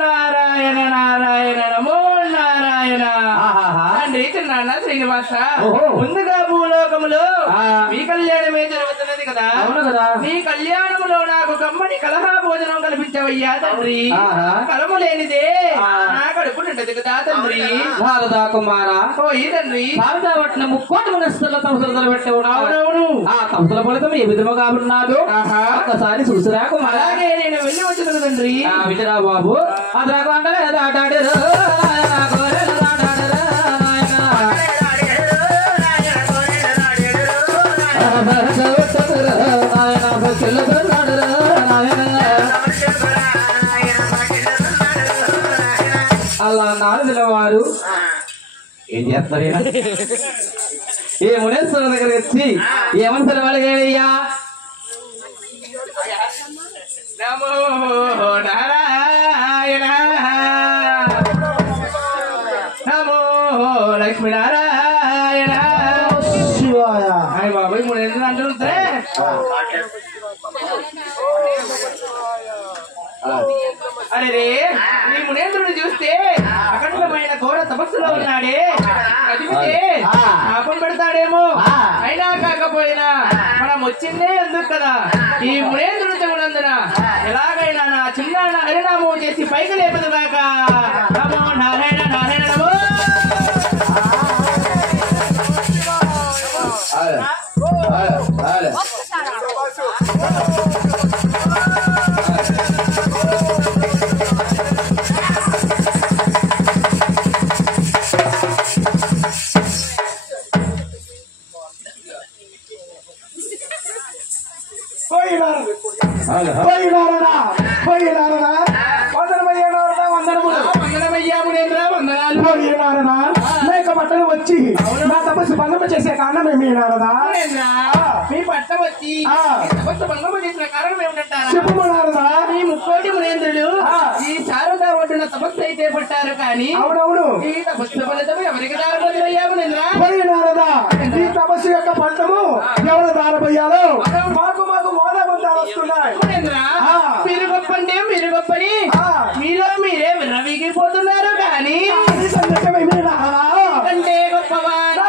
నారాయణ నారాయణ నమో నారాయణ. శ్రీనివాస, ముందుగా భూలోకములో మీ కళ్యాణమే జరుగుతున్నది కదా. అవును కదా. మీ కళ్యాణములో నాకు కమ్మని కలహా భోజనం కల్పించవయ్యా తండ్రి. కలము లేనిదే నా కడుపు నిండదు కదా తండ్రి. భారదా కుమార పోయి తండ్రి భారతపట్న ముక్కోటి మనస్సుల తమసలు పెట్టే అవునవును. ఆ తమసల ఫలితం ఏ విధముగా ఉన్నాడు ఒక్కసారి చూసిరా కుమార. అలాగే నేను వెళ్ళి వచ్చును తండ్రి. విజరా బాబు అదరాకు అంటే దాటాడారు అలా నారదుల వారు ఏం చేస్తారు? ఏ మునేశ్వరం దగ్గరికి వచ్చి ఏమనుసరి వాళ్ళయ్యా నమో నారాయణ నమో లక్ష్మీ నారాయణ శివాయ. హాయ్ బాబాయ్ మూడు ఎందుకు అంటుంటే అరే రే ఈ మునేంద్రుడిని చూస్తే అఖండమైన ఘోర తపస్సులో ఉన్నాడే, చదివితే శాపం పెడతాడేమో. అయినా కాకపోయినా మనం వచ్చిందే ఎందుకు కదా. ఈ మునేంద్రుడితో ఉన్నందున ఎలాగైనా నా చిన్న హరినామం చేసి పైకి లేపదు కాక. నమో నారాయణ నారాయణ నమో. మేక బట్టలు వచ్చి నా తపస్సు భంగమ చేసే కారణం ఏమి నారదా? మీ పట్టం వచ్చి తపస్సు భంగమ చేసిన కారణం ఏమిటంటారా? చెప్పు నారదా. ఈ ముక్కోటి మునేంద్రుడు ఈ శారదా ఒడ్డున తపస్సు అయితే పట్టారు కానీ అవునవును ఈ తపస్సు ఫలితం ఎవరికి దారబోయ్యాము నారదా? ఈ తపస్సు యొక్క ఫలితము ఎవరు దారబోయాలో మాకు మాకు మోదబంధాలు వస్తున్నాయి. మీరు గొప్పంటే మీరు గొప్పని మీలో మీరే విర్రవీగిపోతున్నారు కానీ అంటే గొప్పవారు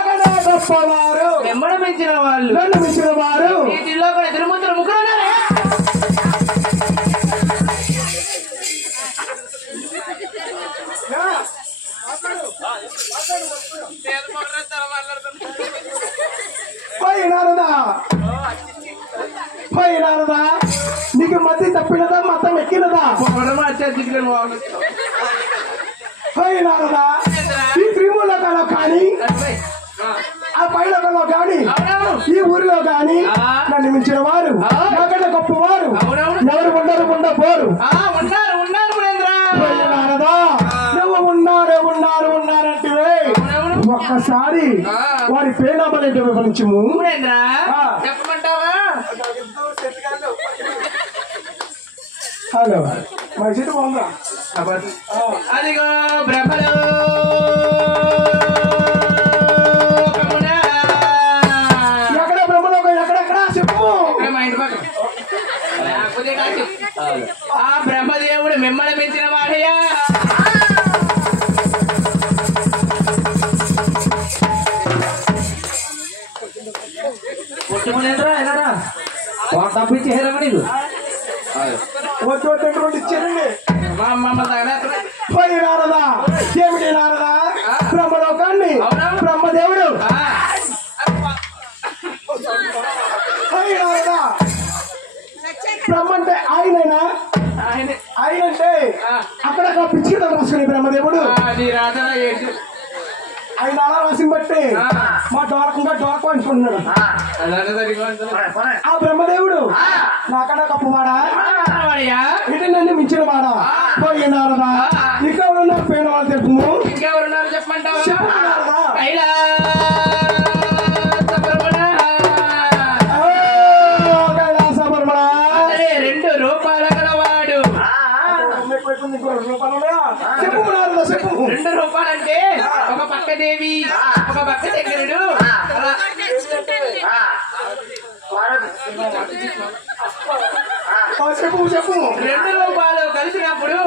వెంబడి మించిన వాళ్ళు మించిన వారు వీటిల్లో కూడా ఇద్దరు ముగ్గురు ఉన్నారే. నారదా నీకు మతి తప్పినదా మతం ఎక్కినదా? నారదా ఈ త్రిమూలకాలో కానీ ఆ పైలోకంలో కానీ ఈ ఊరిలో కానీ నన్ను మించిన వారు నాకన్నా గొప్పవారు ఎవరు ఉండపోరు. నారదా నువ్వు ఉన్నారంటే ఒక్కసారి వారి పేనామలేంటో వివరించము. చెప్పమంటావా? హలో మా చెట్టు బాగుందా? అదిగో బ్రహ్మలో ఎక్కడ బ్రహ్మలోకం ఎక్కడెక్కడ చెప్పు. మా ఇంటి పక్కన ఆ బ్రహ్మదేవుడు మిమ్మల్ని పెంచిన వాడయ్యా. తప్పించి హేరమా నీకు వచ్చేటటువంటి ఇచ్చారండి. మా అమ్మమ్మ పోయి నారదా ఏమిటి నారదా బ్రహ్మలోకాన్ని బ్రహ్మదేవుడు నారదా బ్రహ్మ అంటే ఆయనైనా ఆయనంటే అక్కడ పిచ్చికి రాసుకుని బ్రహ్మదేవుడు ఆయన అలా రాసి బట్టి మా డోరకంగా డోరకు అనుకుంటున్నాడు. ఆ బ్రహ్మదేవుడు నాకన్నా గొప్పవాడా ఇటు నన్ను మించిన వాడా? పోయి నారదా ఇంకెవరున్నారు పేరు వాళ్ళు తెలుపు. ఇంకెవరున్నారు చెప్పమంటావా? రెండు రూపాయల గలవాడు. రెండు రూపాయలంటే ఒక పక్క దేవి ఒక పక్క శంకరుడు. చెప్పు చెప్పు. రెండు రూపాయలు కలిసినప్పుడు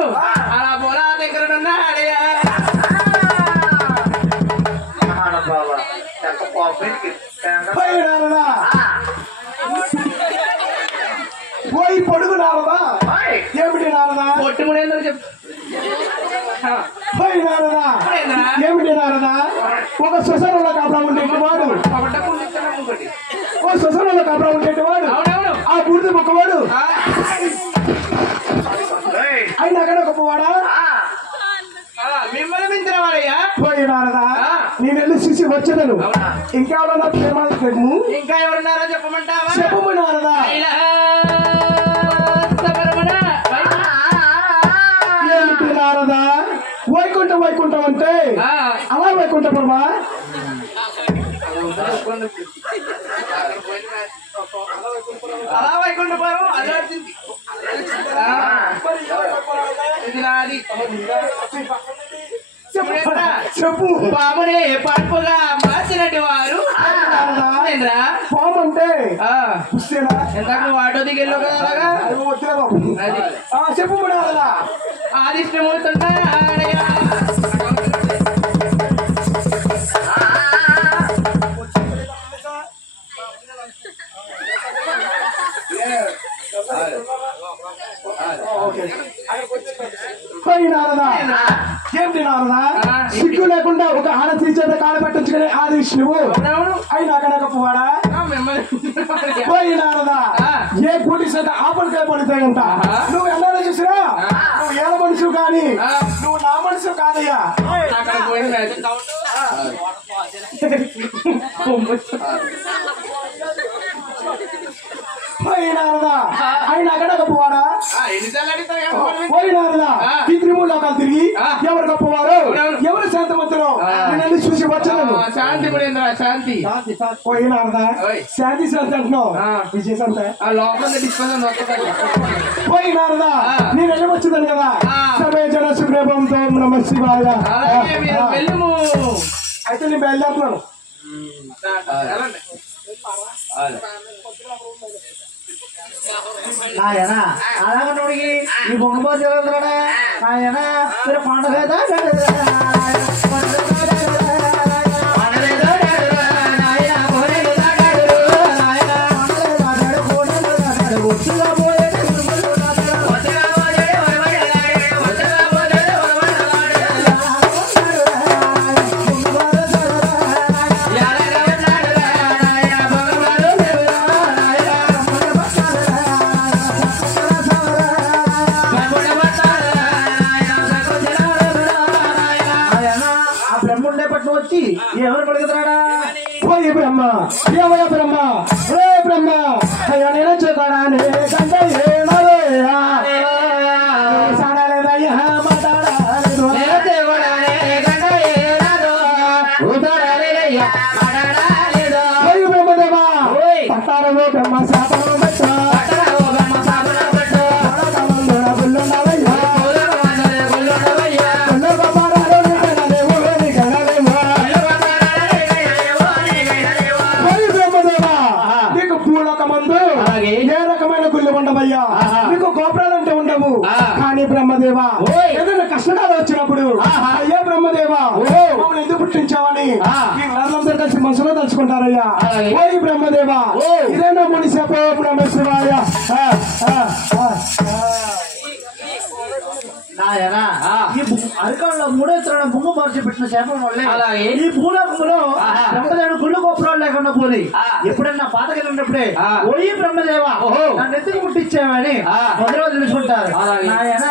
అలా పొలా దగ్గర ఉన్నాడయ్యా. పోయి పొడుగు నారదా ఏమిటి నారదా పొట్టు ముడేందని చెప్పు. పోయి నారదా ఏమిటి నారదా ఒక శ్మశానంలో కాపురా ఉండేటివాడు ఓ శ్మశానంలో కాపురా ఉండేటివాడు ఆ బూడిద మొక్కవాడు ఆయన అక్కడ గొప్పవాడా మిమ్మల్ని మించిన వాడయ్యా. పోయి నారదా నేను వెళ్ళి చూసి వచ్చేదను. ఇంకెవరన్నా ప్రేమాలు చెప్పు. ఇంకా ఎవరున్నారో చెప్పమంటావా? చెప్పు నారదా. ఏమిటి నారదా వైకుంఠం వైకుంఠం అంటే అలా వైకుంఠపురమా? అలా వైకుంఠపురం అదే వచ్చింది. ఇది నాది. చెప్పు. బాబునే పడుపుగా మార్చినట్టు వారు పాము అంటే ఎంతకు ఆటో దిగెళ్ళు కదా అలాగా. వచ్చిన బాబు చెప్పు నారదా. ఆదిష్టమవుతుంటా నారదా ఏంటి నారదా సిగ్గు లేకుండా ఒక ఆడతి చేత కాలు పట్టించుకునే ఆది విష్ణువు అయినా కనకపోవాడా? పోయి నారదా ఏ పూటి చేత ఆపలికాయ పడిపోయింట. నువ్వు ఎలా చూసినా నువ్వు ఏడ మనుషు కానీ నువ్వు నా మనుషు కాదయ్యా. పోయి నారదా ఆయన అక్కడ గొప్పవాడా? పోయి నారదా ఈ త్రిమూల లోకాలు తిరిగి ఎవరు గొప్పవారు ఎవరు శాంతవంతులు నేను చూసి వచ్చాను. శాంతి పడిందా? శాంతి పోయి నారదా శాంతి శాంతి అంటున్నావు విజయ శాంత లోపల పోయి నారదా నేను వెళ్ళి వచ్చిందని కదా. సర్వే జన సుగ్రభంతో నమ శివాయ. అయితే నేను బయలుదేరుతున్నాను. నాయన అలాగనోడికి ఈ బొమ్మబాజు నాయన మీరు పండుగ వచ్చి ఎవరు పడుకుతున్నాడా? పోయి బ్రహ్మ ఏమయ్య బ్రహ్మ రే బ్రహ్మ అయ్యా నేను చూడాలని గంట సాడలేదయ్యా మాట్లాడలేదు పోయి బ్రహ్మదేవా పట్టారలో బ్రహ్మ శాపనం పెట్టా మీకు గోపురాలంటే ఉండవు కానీ బ్రహ్మదేవా ఏదైనా కష్టకాలు వచ్చినప్పుడు అయ్యా బ్రహ్మదేవా మమ్మల్ని ఎందుకు పుట్టించావని ఈ నరులందరూ కలిసి మనసులో తలుచుకుంటారయ్యా. ఓ బ్రహ్మదేవా ఇదేనా ముని శాప బ్రహ్మశివాయ. అరికాళ్ళలో మూడో తరం బొమ్మ పరిచి పెట్టిన శాపం వల్లే ఈ భూలోకంలో బ్రహ్మదేవుడు గుళ్ళు గోపురాలు లేకుండా పోయి ఎప్పుడన్నా పాతకెళ్ళినప్పుడే ఓయి బ్రహ్మదేవా నన్ను ఎందుకు ముట్టించావని మొదలు తెలుసుకుంటారు. నాయన